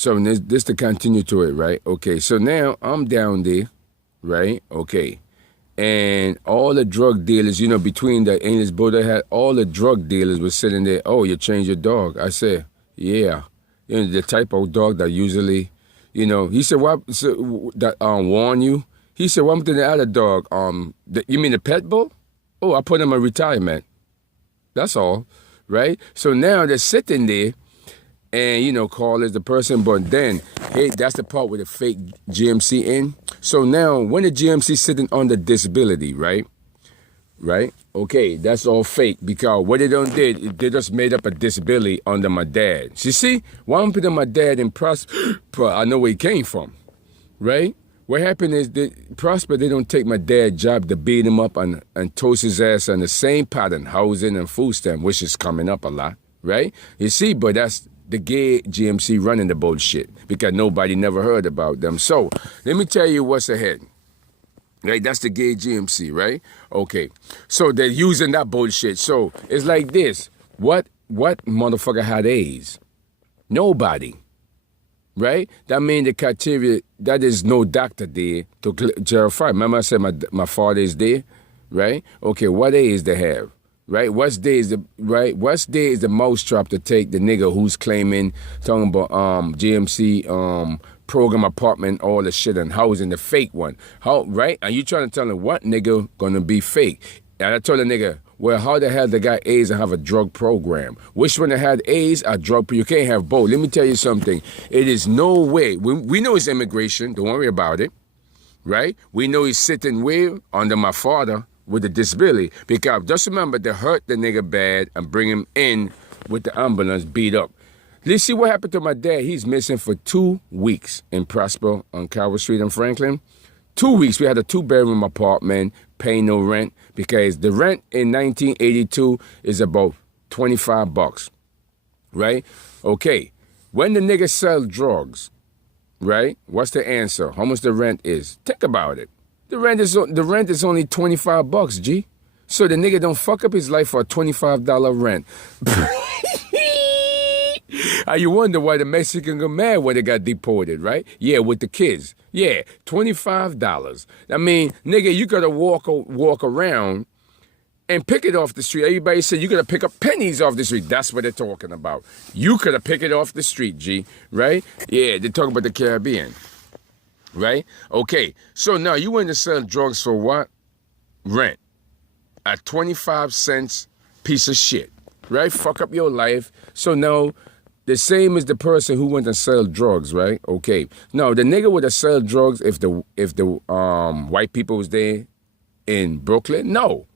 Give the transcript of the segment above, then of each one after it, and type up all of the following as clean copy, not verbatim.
So this to continue to it, right? Okay, so now I'm down there, right? Okay. And all the drug dealers, between the English Buddha had all the drug dealers were sitting there. Oh, you changed your dog. I said, yeah. The type of dog that usually, he said, what, so, that warn you? He said, what happened to the other dog? You mean the pet bull? Oh, I put him in retirement. That's all, right? So now they're sitting there and, call is the person, but then, hey, that's the part with the fake GMC in. So now when the GMC sitting on the disability, right? Right? Okay, that's all fake because what they done did, they just made up a disability under my dad. You see, why I'm putting my dad in Prosper, I know where he came from, right? What happened is that Prosper, they don't take my dad's job to beat him up and toast his ass on the same pattern, housing and food stamp, which is coming up a lot, right? You see, but that's the gay GMC running the bullshit because nobody never heard about them. So let me tell you what's ahead. Right, that's the gay GMC, right? Okay, so they're using that bullshit. So it's like this. What motherfucker had AIDS? Nobody. Right? That means the criteria, that is no doctor there to verify. Remember I said my father is there? Right? Okay, what AIDS they have? Right? What day is the mousetrap to take the nigga who's claiming, talking about GMC, program apartment, all the shit and housing, the fake one. How, right? Are you trying to tell him what nigga gonna be fake? And I told the nigga, well, how the hell they got AIDS and have a drug program? Which one that had AIDS or drug? You can't have both. Let me tell you something. It is no way. We know it's immigration. Don't worry about it. Right? We know he's sitting where? Under my father with a disability. Because just remember, they hurt the nigga bad and bring him in with the ambulance beat up. Let's see what happened to my dad. He's missing for 2 weeks in Prosper on Calvary Street in Franklin. 2 weeks. We had a 2-bedroom apartment, paying no rent, because the rent in 1982 is about $25, right? Okay. When the nigga sell drugs, right? What's the answer? How much the rent is? Think about it. The rent is only $25, G. So the nigga don't fuck up his life for a $25 rent. And you wonder why the Mexican got mad when they got deported, right? Yeah, with the kids. Yeah, $25. I mean, nigga, you gotta walk around and pick it off the street. Everybody said you gotta pick up pennies off the street. That's what they're talking about. You could have picked it off the street, G, right? Yeah, they're talking about the Caribbean, right? Okay, so now you went to sell drugs for what? Rent. A 25 cents piece of shit, right? Fuck up your life. So now, the same as the person who went to sell drugs, right? Okay. No, the nigga would have sell drugs if the white people was there in Brooklyn. No,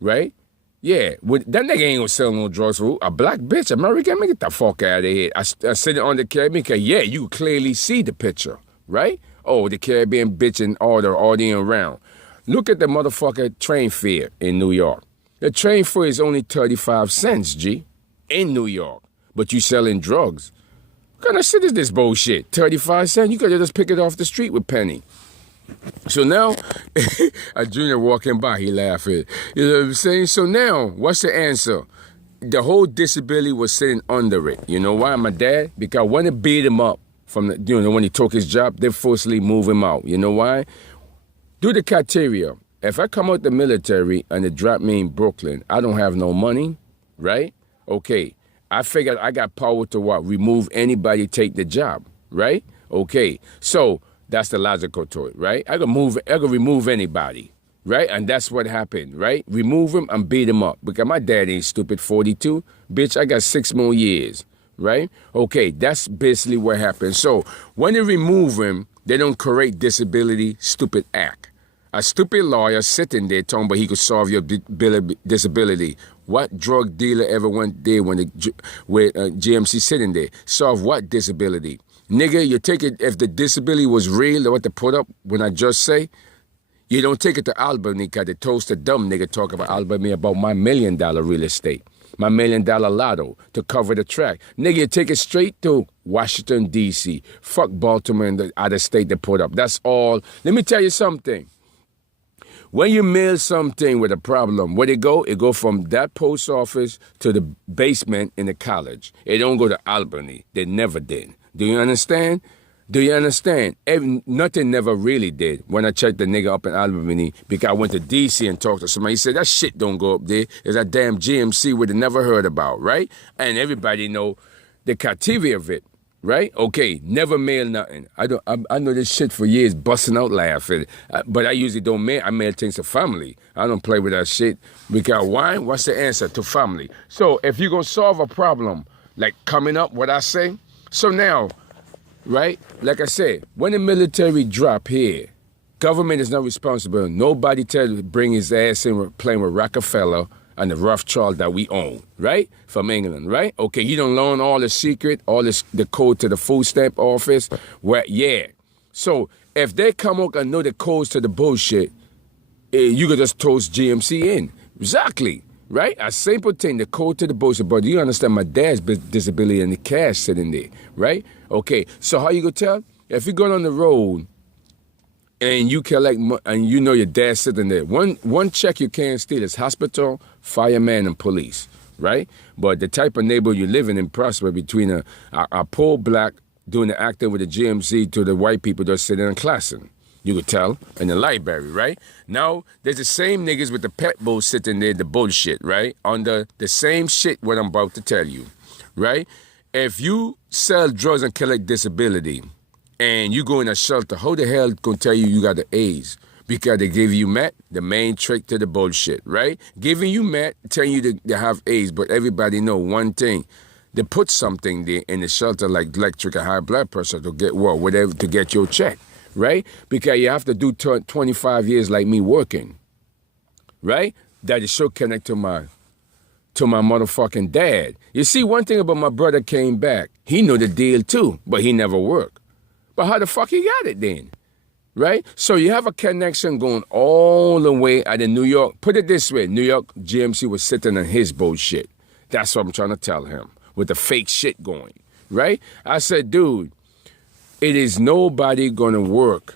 right? Yeah, that nigga ain't gonna sell no drugs for a black bitch. American, man, get the fuck out of here. I sit on the Caribbean because, yeah, you clearly see the picture, right? Oh, the Caribbean bitch and all the around. Look at the motherfucker train fare in New York. The train fare is only 35 cents, G, in New York. But you selling drugs. What kind of shit is this bullshit? 35 cents? You could just pick it off the street with penny. So now, a junior walking by, he laughing. You know what I'm saying? So now, what's the answer? The whole disability was sitting under it. You know why, my dad? Because when they beat him up when he took his job, they forcibly move him out. You know why? Do the criteria. If I come out the military and they drop me in Brooklyn, I don't have no money, right? Okay. I figured I got power to what? Remove anybody, take the job, right? Okay, so that's the logical to it, right? I can remove anybody, right? And that's what happened, right? Remove him and beat him up. Because my dad ain't stupid, 42. Bitch, I got 6 more years, right? Okay, that's basically what happened. So when they remove him, they don't correct disability, stupid act. A stupid lawyer sitting there talking about he could solve your disability. What drug dealer ever went there with GMC sitting there? Solve what disability? Nigga, you take it, if the disability was real, what they put up when I just say, you don't take it to Albany because they toast a dumb nigga talk about Albany about my $1 million real estate, my $1 million lotto to cover the track. Nigga, you take it straight to Washington, D.C. Fuck Baltimore and the other state they put up. That's all. Let me tell you something. When you mail something with a problem, where it go? It go from that post office to the basement in the college. It don't go to Albany. They never did. Do you understand? Do you understand? Nothing never really did when I checked the nigga up in Albany because I went to D.C. and talked to somebody. He said, that shit don't go up there. It's that damn GMC we never heard about, right? And everybody know the captivity of it, right? Okay, never mail nothing. I know this shit for years, busting out laughing. But I usually don't mail. I mail things to family. I don't play with that shit. Because why? What's the answer? To family. So if you're going to solve a problem, like coming up, what I say, so now, right? Like I said, when the military drop here, government is not responsible. Nobody bring his ass in playing with Rockefeller and the Rothschild that we own, right? From England, right? Okay, you don't learn all the secret, all this, the code to the food stamp office. Well, yeah. So if they come out and know the codes to the bullshit, you could just toast GMC in. Exactly. Right? A simple thing, the code to the bullshit. But you understand my dad's disability and the cash sitting there, right? Okay, so how you gonna tell? If you're going on the road and you collect and you know your dad's sitting there, one check you can't steal is hospital, fireman, and police, right? But the type of neighborhood you live in prosper between a poor black doing the acting with the GMC to the white people that sitting in classing. You could tell in the library, right? Now, there's the same niggas with the pet bull sitting there, the bullshit, right? Under the same shit what I'm about to tell you, right? If you sell drugs and collect disability and you go in a shelter, how the hell gonna tell you got the AIDS? Because they give you meth, the main trick to the bullshit, right? Giving you meth, telling you to have AIDS, but everybody know one thing. They put something there in the shelter like electric or high blood pressure to get whatever to get your check. Right? Because you have to do 25 years like me working. Right? That is so connected to my motherfucking dad. You see, one thing about my brother came back. He knew the deal too, but he never worked. But how the fuck he got it then? Right? So you have a connection going all the way out of New York. Put it this way, New York GMC was sitting on his bullshit. That's what I'm trying to tell him. With the fake shit going. Right? I said, dude, it is nobody gonna work,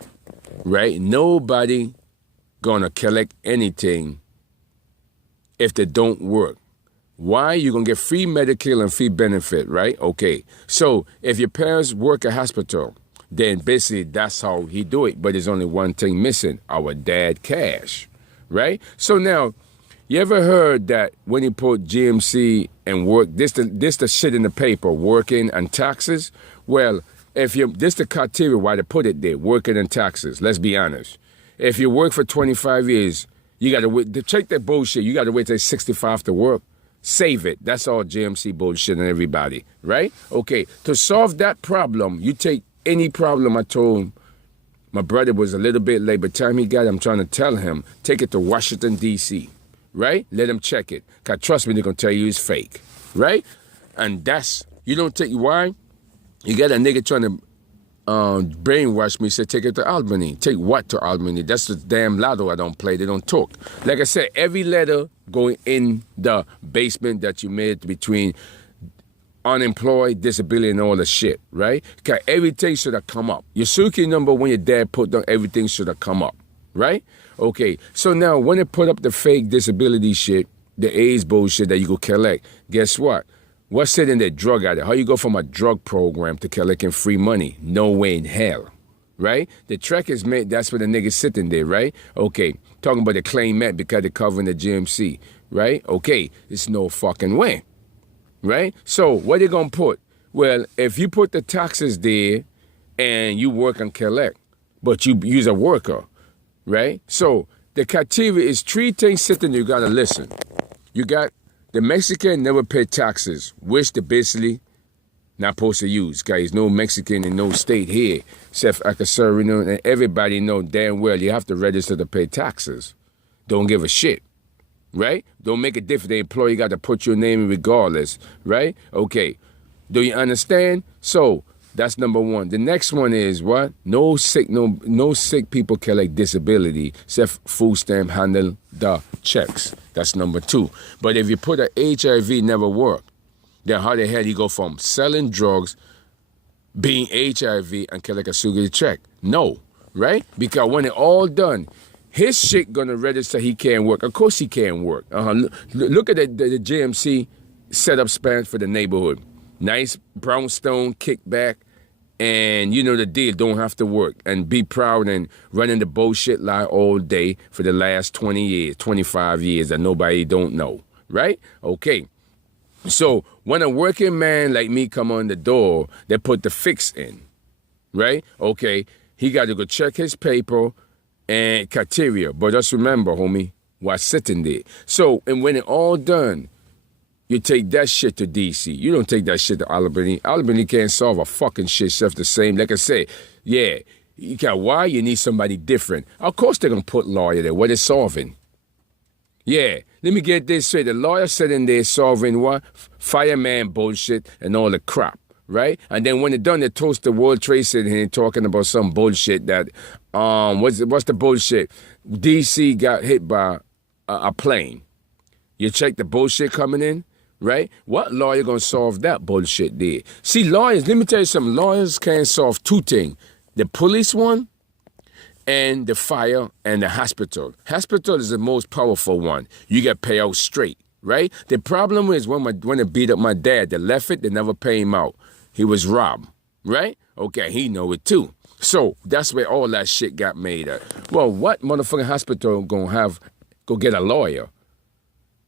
right? Nobody gonna collect anything if they don't work. Why? You're gonna get free medical and free benefit, right? Okay. So if your parents work at hospital, then basically that's how he do it. But there's only one thing missing, our dad cash, right? So now, you ever heard that when you put GMC and work, this the shit in the paper, working and taxes? Well, this the criteria why they put it there, working and taxes. Let's be honest. If you work for 25 years, you got to wait. To check that bullshit, you got to wait till 65 to work. Save it. That's all GMC bullshit and everybody, right? Okay, to solve that problem, you take any problem. I told my brother was a little bit late. By the time he got it, I'm trying to tell him, take it to Washington, D.C., right? Let him check it. Because trust me, they're going to tell you it's fake, right? And you don't take, why? You got a nigga trying to brainwash me, say take it to Albany. Take what to Albany? That's the damn lotto I don't play. They don't talk. Like I said, every letter going in the basement that you made between unemployed, disability, and all the shit, right? Because everything should have come up. Your Suki number when your dad put down, everything should have come up, right? Okay, so now when they put up the fake disability shit, the AIDS bullshit that you go collect, guess what? What's it in the drug addict? How you go from a drug program to collecting free money? No way in hell, right? The track is made, that's where the nigga's sitting there, right? Okay, talking about the claim met because they're covering the GMC, right? Okay, it's no fucking way, right? So what they gonna put? Well, if you put the taxes there and you work and collect, but you use a worker, right? So the criteria is three things sitting there you gotta listen. You got the Mexican never paid taxes, which they basically not supposed to use. Guys, no Mexican in no state here, except Acasarino, and everybody know damn well you have to register to pay taxes. Don't give a shit, right? Don't make a difference. The employee got to put your name in regardless, right? Okay, do you understand? So that's number one. The next one is what? No sick people collect disability, except food stamp handle the checks. That's number two. But if you put a HIV never work, then how the hell you go from selling drugs, being HIV, and collect a sugar check? No, right? Because when it all done, his shit gonna register he can't work. Of course he can't work. Look at the GMC setup span for the neighborhood. Nice brownstone kickback. and you know the deal, don't have to work and be proud and running the bullshit lie all day for the last 20 years, 25 years that nobody don't know, right? Okay. So when a working man like me come on the door, they put the fix in, right? Okay, he got to go check his paper and criteria. But just remember, homie, while sitting there. So, and when it all done, you take that shit to D.C. You don't take that shit to Albany. Albany can't solve a fucking shit stuff the same. Like I say, yeah, you got why? You need somebody different. Of course they're going to put lawyer there. What is solving? Yeah, let me get this straight. The lawyer sitting there solving what? Fireman bullshit and all the crap, right? And then when they're done, they toast the World Trade Center and talking about some bullshit that, what's the bullshit? D.C. got hit by a plane. You check the bullshit coming in, right? What lawyer gonna solve that bullshit there? See, lawyers, let me tell you something. Lawyers can solve two things. The police one, and the fire and the hospital. Hospital is the most powerful one. You get paid out straight, right? The problem is when they beat up my dad, they left it, they never pay him out. He was robbed, right? Okay, he know it too. So that's where all that shit got made up. Well, what motherfucking hospital go get a lawyer,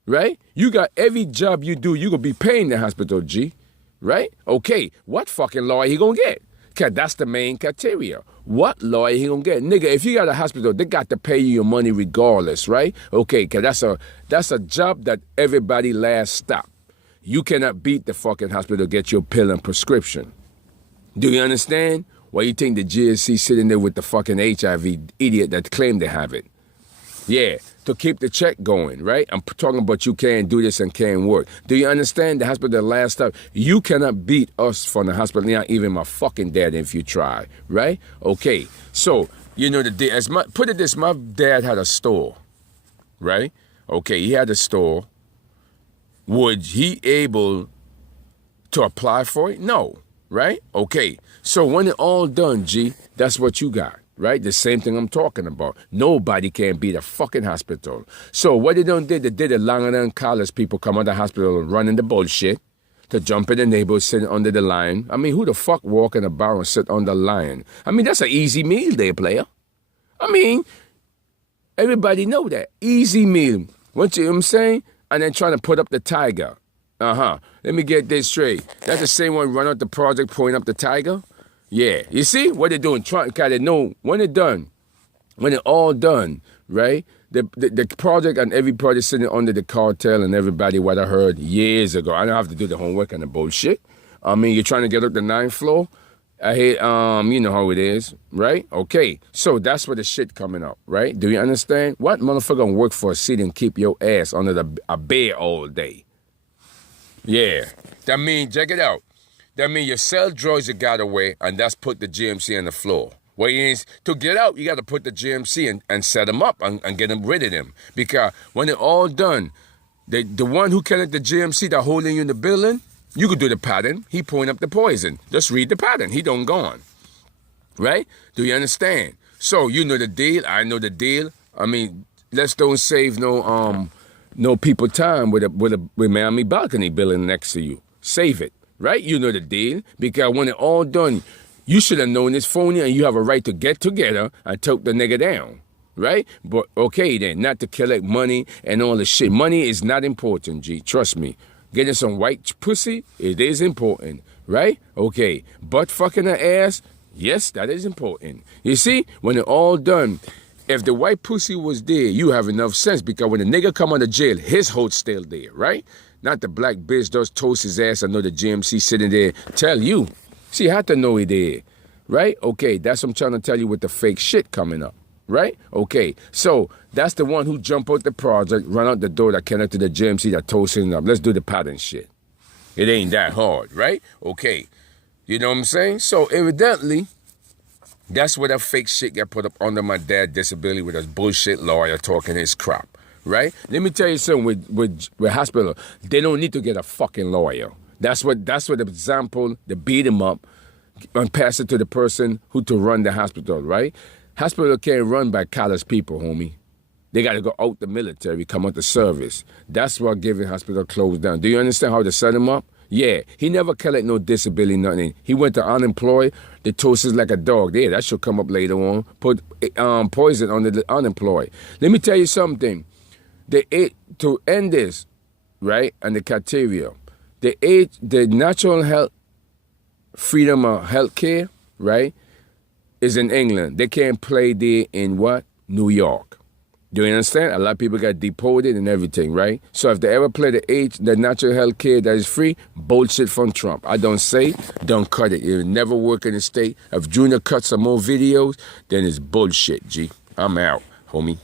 right? You got every job you do, you gonna be paying the hospital, G, right? Okay, what fucking lawyer he gonna get? Cause that's the main criteria. What lawyer he gonna get? Nigga, if you got a hospital, they got to pay you your money regardless, right? Okay, cause that's a job that everybody last stop. You cannot beat the fucking hospital to get your pill and prescription. Do you understand? Why you think the GSC sitting there with the fucking HIV idiot that claimed they have it? Yeah, to keep the check going, right? I'm talking about you can't do this and can't work. Do you understand? The hospital last stop. You cannot beat us from the hospital, not even my fucking dad if you try, right? Okay, so, you know, put it this, my dad had a store, right? Okay, he had a store. Would he able to apply for it? No, right? Okay, so when it all done, G, that's what you got. Right? The same thing I'm talking about. Nobody can beat a fucking hospital. So what they did it longer than college people come out of the hospital running the bullshit to jump in the neighborhood sitting under the line. I mean, who the fuck walk in a bar and sit on the line? I mean, that's an easy meal there, player. I mean, everybody know that. Easy meal. What you know what I'm saying? And then trying to put up the tiger. Let me get this straight. That's the same one run out the project pulling up the tiger? Yeah, you see what they're doing? Trying to know when it's done, when it's all done, right? The project and every project sitting under the cartel and everybody what I heard years ago. I don't have to do the homework and the bullshit. I mean, you're trying to get up the 9th floor. I hate, you know how it is, right? Okay, so that's where the shit coming up, right? Do you understand? What motherfucker gonna work for a city and keep your ass under a bed all day? Yeah, that means check it out. That means you sell drugs you got away, and that's put the GMC on the floor. What is to get out, you got to put the GMC and set them up and get them rid of them. Because when it's all done, the one who connect the GMC that holding you in the building, you could do the pattern. He pouring up the poison. Just read the pattern. He don't gone. Right? Do you understand? So you know the deal. I know the deal. I mean, let's don't save no people time with Miami balcony building next to you. Save it. Right? You know the deal. Because when it's all done, you should have known it's phony and you have a right to get together and take the nigga down. Right? But okay then, not to collect money and all the shit. Money is not important, G. Trust me. Getting some white pussy, it is important. Right? Okay. Butt fucking her ass, yes, that is important. You see, when it's all done, if the white pussy was there, you have enough sense because when the nigga come out of jail, his hoat's still there, right? Not the black bitch does toast his ass. I know the GMC sitting there. Tell you. She had to know he did. Right? Okay, that's what I'm trying to tell you with the fake shit coming up. Right? Okay, so that's the one who jump out the project, run out the door that connected to the GMC that toast him up. Let's do the pattern shit. It ain't that hard, right? Okay. You know what I'm saying? So evidently, that's where that fake shit got put up under my dad's disability with his bullshit lawyer talking his crap. Right? Let me tell you something with hospital. They don't need to get a fucking lawyer. That's what the example, they beat him up and pass it to the person who to run the hospital, right? Hospital can't run by college people, homie. They got to go out the military, come out the service. That's what giving hospital closed down. Do you understand how they set him up? Yeah, he never collect no disability, nothing. He went to unemployed. The toast is like a dog. There, that should come up later on. Put poison on the unemployed. Let me tell you something. To end this, right, and the criteria, the natural health, freedom of health care, right, is in England. They can't play there in what? New York. Do you understand? A lot of people got deported and everything, right? So if they ever play the natural health care that is free, bullshit from Trump. I don't say, don't cut it. It'll never work in the state. If Junior cuts some more videos, then it's bullshit, G. I'm out, homie.